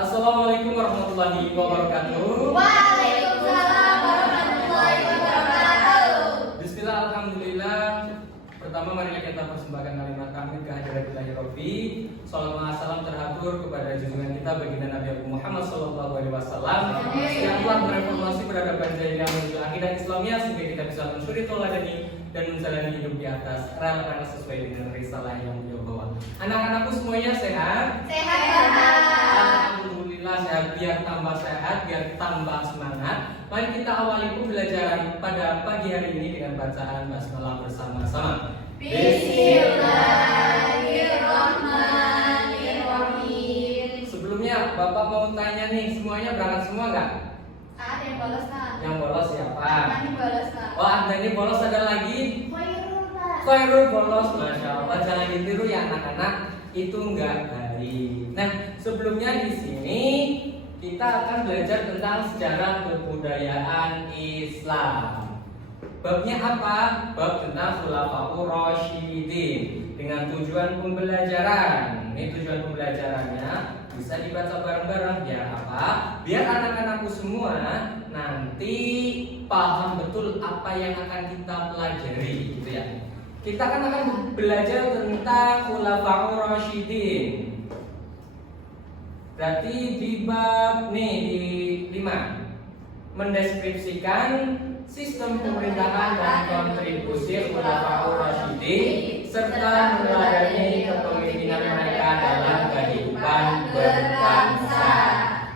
Assalamualaikum warahmatullahi wabarakatuh. Waalaikumsalam warahmatullahi wabarakatuh. Bismillah, alhamdulillah. Pertama marilah kita persembahkan kalimat kami kehadirat Ilahi Rabbi. Salam salam terhatur kepada junjungan kita baginda Nabi Muhammad SAW yang telah mereformasi peradaban jahiliyah menuju akidah Islamnya sehingga kita bisa mensuri tauladani dan menjalani hidup di atas rel karena sesuai dengan risalah yang beliau bawa. Anak-anakku semuanya sehat? Sehat Bapak. Alhamdulillah sehat, biar tambah sehat, biar tambah semangat. Mari kita awali pembelajaran pada pagi hari ini dengan bacaan basmalah bersama-sama. Bismillahirrahmanirrahim. Sebelumnya Bapak mau tanya nih, semuanya berangkat semua nggak? Ada yang bolos Kak. Yang bolos siapa? Ada yang bolos Kak. Oh, ada nih bolos, ada lagi? Khairul Kak. Khairul bolos, masya Allah. Jangan ditiru ya anak-anak, itu nggak baik. Nah, sebelumnya di sini kita akan belajar tentang sejarah kebudayaan Islam. Babnya apa? Bab tentang Khulafaur Rasyidin dengan tujuan pembelajaran. Ini tujuan pembelajarannya bisa dibaca bareng-bareng biar apa? Biar anak-anakku semua nanti paham betul apa yang akan kita pelajari, gitu ya. Kita akan belajar tentang Khulafaur Rasyidin. Berarti di bab nih di 5 mendeskripsikan sistem pemerintahan dan kontribusi Khulafaur Rasyidin serta meneladani kepemimpinan mereka dalam kehidupan berbangsa.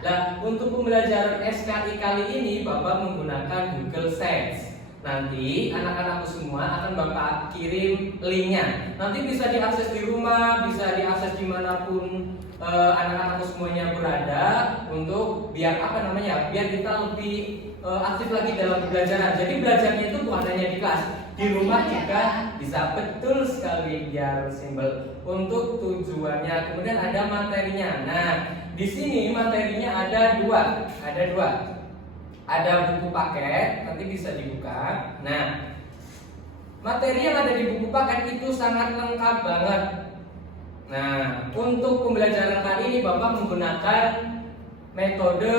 Nah, untuk pembelajaran SKI kali ini Bapak menggunakan Google Sheets. Nanti anak-anakku semua akan Bapak kirim linknya. Nanti bisa diakses di rumah, bisa diakses dimanapun anak-anakku semuanya berada untuk biar apa namanya? Biar kita lebih aktif lagi dalam pembelajaran. Jadi belajarnya itu bukan hanya di kelas, di rumah juga bisa, betul sekali, biar simbol untuk tujuannya. Kemudian ada materinya. Nah, di sini materinya ada dua. Ada buku paket, nanti bisa dibuka. Nah, materi yang ada di buku paket itu sangat lengkap banget. Nah, untuk pembelajaran kali ini Bapak menggunakan metode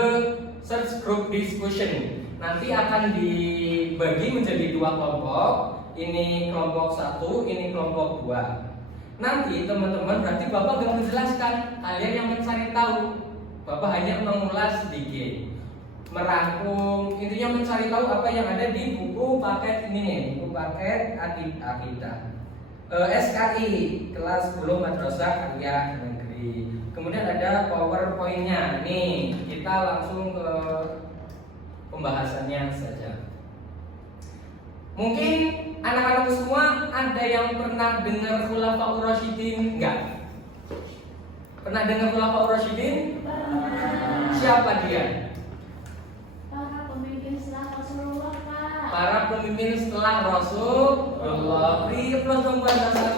search group discussion. Nanti akan dibagi menjadi 2 kelompok. Ini kelompok 1, ini kelompok 2. Nanti teman-teman berarti Bapak gak menjelaskan, kalian yang mencari tahu. Bapak hanya mengulas sedikit, merangkum, intinya mencari tahu apa yang ada di buku paket ini nih, buku paket akidah. SKI kelas 10 Madrasah Aliyah Negeri. Kemudian ada PowerPoint-nya. Nih, kita langsung ke pembahasannya saja. Mungkin anak-anak semua ada yang pernah dengar Khulafaur Rasyidin enggak? Pernah dengar Khulafaur Rasyidin? Siapa dia? Para pemimpin setelah Rasulullah Kak. Para pemimpin setelah Rasulullah. Beri aplaus dong buat sama.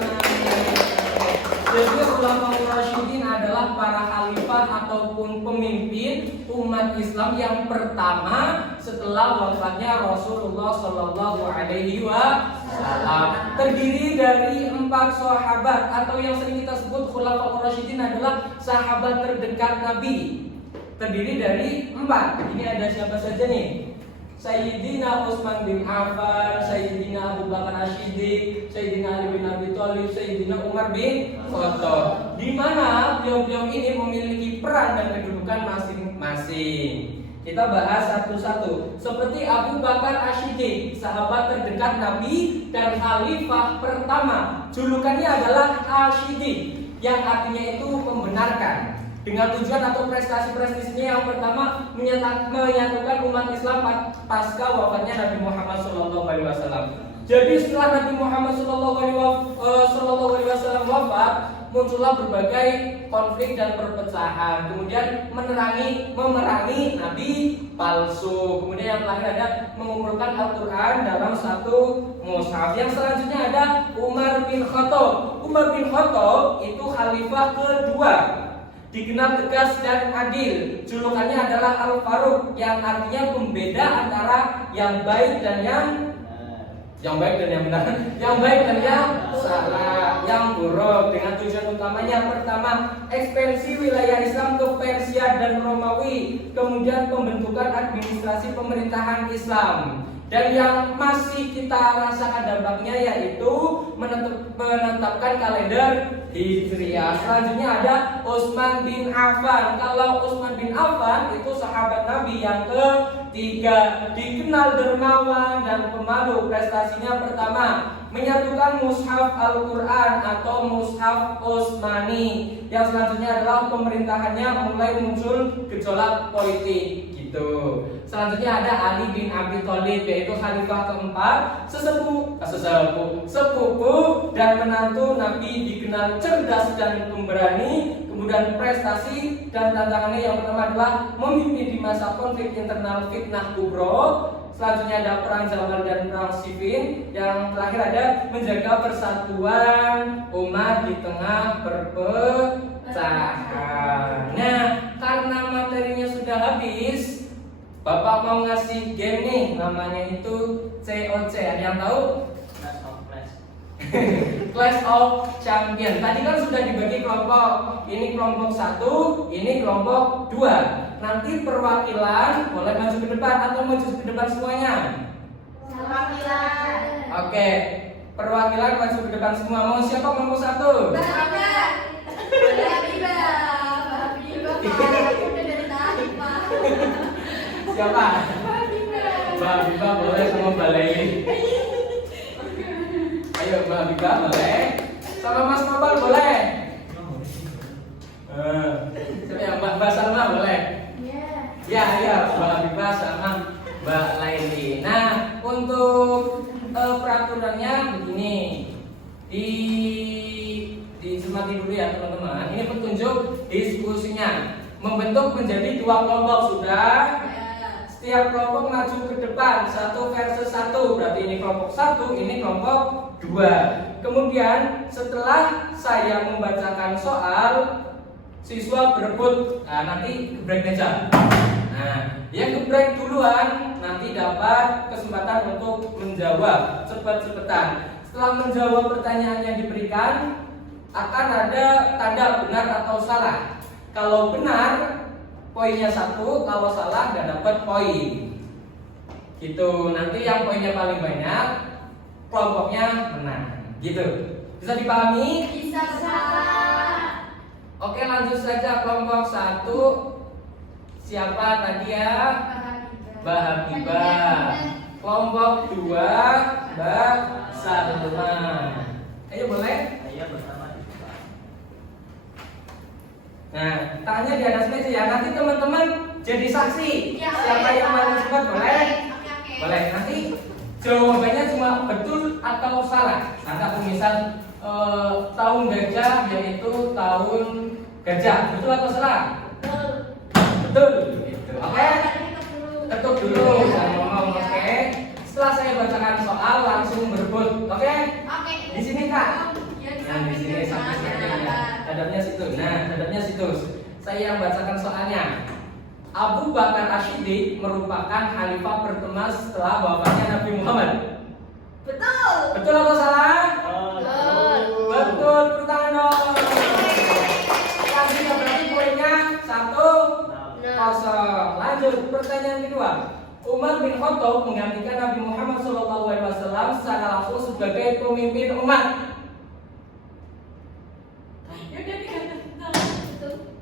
Jadi Khulafaur Rasyidin adalah para khalifah ataupun pemimpin umat Islam yang pertama setelah wafatnya Rasulullah Shallallahu Alaihi Wasallam. Terdiri dari 4 sahabat atau yang sering kita sebut Khulafaur Rasyidin adalah sahabat terdekat Nabi. Terdiri dari 4. Ini ada siapa saja nih? Sayyidina Utsman bin Affan, Sayyidina Abu Bakar As-Siddiq, Sayyidina Ali bin Abi Thalib, Sayyidina Umar bin Khattab. Di mana beliau-beliau ini memiliki peran dan kedudukan masing-masing. Kita bahas satu-satu. Seperti Abu Bakar As-Siddiq, sahabat terdekat Nabi dan khalifah pertama. Julukannya adalah As-Siddiq, yang artinya itu membenarkan. Dengan tujuan atau prestasi-prestasinya yang pertama menyatukan umat Islam pasca wafatnya Nabi Muhammad SAW. Jadi setelah Nabi Muhammad SAW wafat, muncullah berbagai konflik dan perpecahan. Kemudian memerangi Nabi palsu. Kemudian yang terakhir ada mengumpulkan Al-Quran dalam satu mushaf. Yang selanjutnya ada Umar bin Khattab. Umar bin Khattab itu khalifah kedua. Dikenal tegas dan adil. Julukannya adalah Al-Faruq, yang artinya pembeda antara yang baik dan yang baik dan yang benar, yang baik dan yang salah, yang buruk. Dengan tujuan utamanya pertama, ekspansi wilayah Islam ke Persia Abbasiyah dan Romawi, kemudian pembentukan administrasi pemerintahan Islam. Dan yang masih kita rasakan dampaknya yaitu menetapkan kalender Hijriah. Selanjutnya ada Utsman bin Affan. Kalau Utsman bin Affan itu sahabat Nabi yang ketiga, dikenal dermawan dan pemalu. Prestasinya pertama, menyatukan mushaf Al-Quran atau mushaf Utsmani. Yang selanjutnya adalah pemerintahannya mulai muncul gejolak politik gitu. Selanjutnya ada Ali bin Abi Thalib, yaitu khalifah keempat, sepupu dan menantu Nabi, dikenal cerdas dan pemberani. Kemudian prestasi dan tantangannya yang pertama adalah memimpin di masa konflik internal fitnah kubro. Selanjutnya ada perang Jamal dan perang Siffin. Yang terakhir ada menjaga persatuan umat di tengah perpecahan. Nah, karena materinya sudah habis, Bapak mau ngasih game nih, namanya itu COC. Ada yang tahu? Clash of Champion. Tadi kan sudah dibagi kelompok. Ini kelompok 1, ini kelompok 2. Nanti perwakilan boleh maju ke depan atau maju ke depan semuanya. Perwakilan. Oke, perwakilan maju ke depan semua. Mau siapa kelompok 1? Siapa? Mbak Biba boleh sama Mbak Leli. Ayo Mbak Biba boleh. Sama Mas Nopal boleh. Siapa yang Mbak Salma boleh? Ya, Mbak Biba sama Mbak Leli. Nah, untuk peraturannya begini. Dicermati dulu ya teman-teman. Ini petunjuk diskusinya. Membentuk menjadi 2 kelompok sudah. Setiap kelompok maju ke depan 1 versus 1. Berarti ini kelompok 1, ini kelompok 2. Kemudian setelah saya membacakan soal, siswa berebut. Nah, nanti break aja. Nah, yang ke break duluan nanti dapat kesempatan untuk menjawab cepet-cepetan. Setelah menjawab pertanyaan yang diberikan, akan ada tanda benar atau salah. Kalau benar, poinnya 1, kalau salah nggak dapat poin. Gitu. Nanti yang poinnya paling banyak, kelompoknya menang. Gitu. Bisa dipahami? Bisa, Pak. Oke, lanjut saja kelompok 1. Siapa tadi ya? Mbak Habibah. Kelompok 2, Mbak Salma. Ayo boleh? Nah, tangannya di atas meja ya. Nanti teman-teman jadi saksi. Siapa yang paling cepat boleh? Boleh. Nanti jawabannya cuma betul atau salah. Nanti aku misal tahun gajah yaitu tahun gajah. Betul atau salah? Betul. Gitu. Oke. Ketuk dulu. Jangan ngomong. Oke. Setelah saya bacakan soal langsung berebut. Oke? Di sini Kak. Nah, di sini samping-sampingnya. Hadapnya situ. Nah, hadapnya situ. Saya yang bacakan soalnya. Abu Bakar Ash-Shiddiq merupakan khalifah pertama setelah wafatnya Nabi Muhammad. Betul. Betul atau salah? Betul. Betul. Pertanyaan dong. Selanjutnya berarti poinnya 1-0. Lanjut pertanyaan kedua. Umar bin Khattab menggantikan Nabi Muhammad SAW secara langsung sebagai pemimpin umat.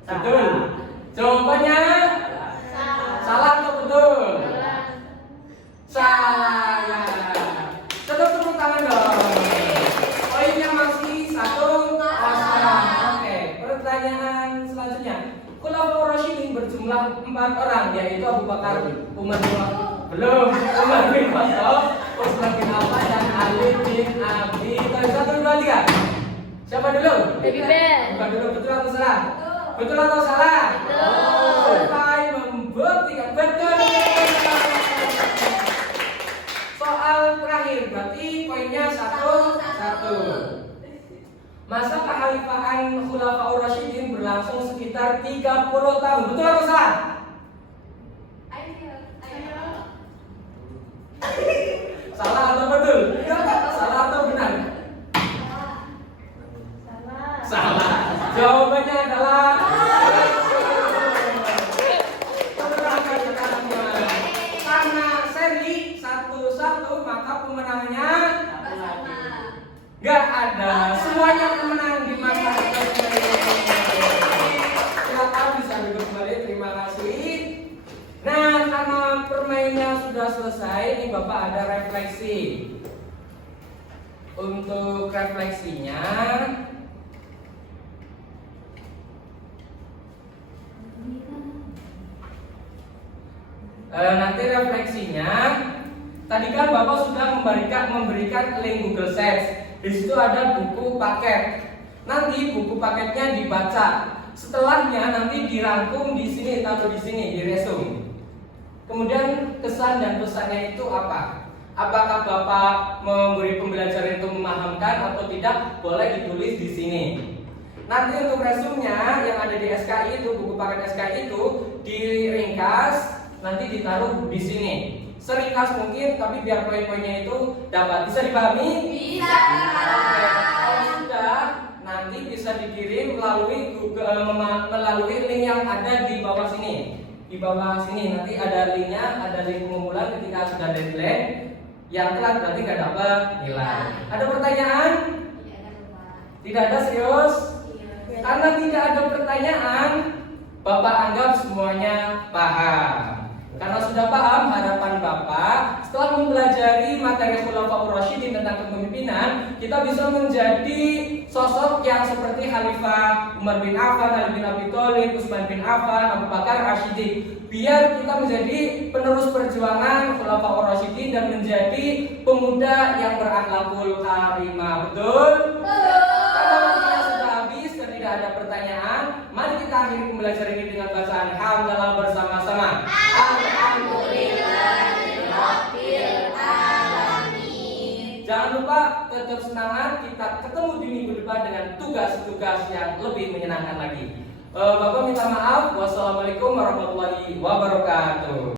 Betul. Jawabannya salah atau betul? Salah. Ya. Tepuk tangan dong. Poinnya masih 1-0. Oke. Pertanyaan selanjutnya. Khulafaur Rasyidin berjumlah 4 orang, yaitu Abu Bakar, Umar bin Khattab, Utsman bin Affan dan Ali bin Abi Thalib. 1, 2, 3. Siapa dulu? Bukan dulu. Betul atau salah? Betul atau salah? Betul. Sampai membuktikan betul. Soal terakhir berarti poinnya 1-1. Masa kekhalifahan Khulafaur Rasyidin berlangsung sekitar 30 tahun. Betul atau salah? Salah atau betul? Salah atau benar? Salah. Jawabannya adalah sudah selesai, ini Bapak ada refleksi. Untuk refleksinya, nanti refleksinya, tadi kan Bapak sudah memberikan link Google Sheets. Di situ ada buku paket. Nanti buku paketnya dibaca. Setelahnya nanti dirangkum di sini atau di sini, di resume. Kemudian kesan dan pesannya itu apa? Apakah Bapak memberi pembelajaran itu memahamkan atau tidak? Boleh ditulis di sini. Nanti untuk resumenya yang ada di SKI itu, buku paket SKI itu diringkas, nanti ditaruh di sini. Seringkas mungkin, tapi biar poin-poinnya itu dapat. Bisa dipahami? Bisa. Oke. Kalau sudah, nanti bisa dikirim melalui Google, melalui link yang ada di bawah sini. Di bawah sini nanti ada linknya, ada link pengumpulan ketika sudah deadline. Yang telat berarti nggak dapat nilai. Ada pertanyaan? Tidak ada, serius? Karena tidak ada pertanyaan, Bapak anggap semuanya paham. Karena sudah paham, harapan Bapak setelah mempelajari materi Khulafaur Rasyidin tentang kepemimpinan, kita bisa menjadi sosok yang seperti Khalifah Umar bin Affan, Ali bin Abi Thalib, Utsman bin Affan, Abu Bakar Rasyidin. Biar kita menjadi penerus perjuangan Khulafaur Rasyidin dan menjadi pemuda yang berakhlakul karimah. Betul? Karena waktunya sudah habis dan tidak ada pertanyaan, mari kita akhiri pembelajaran ini dengan bacaan hamdalah bersama-sama. Jangan lupa tetap semangat, kita ketemu di minggu depan dengan tugas-tugas yang lebih menyenangkan lagi. Bapak minta maaf. Wassalamualaikum warahmatullahi wabarakatuh.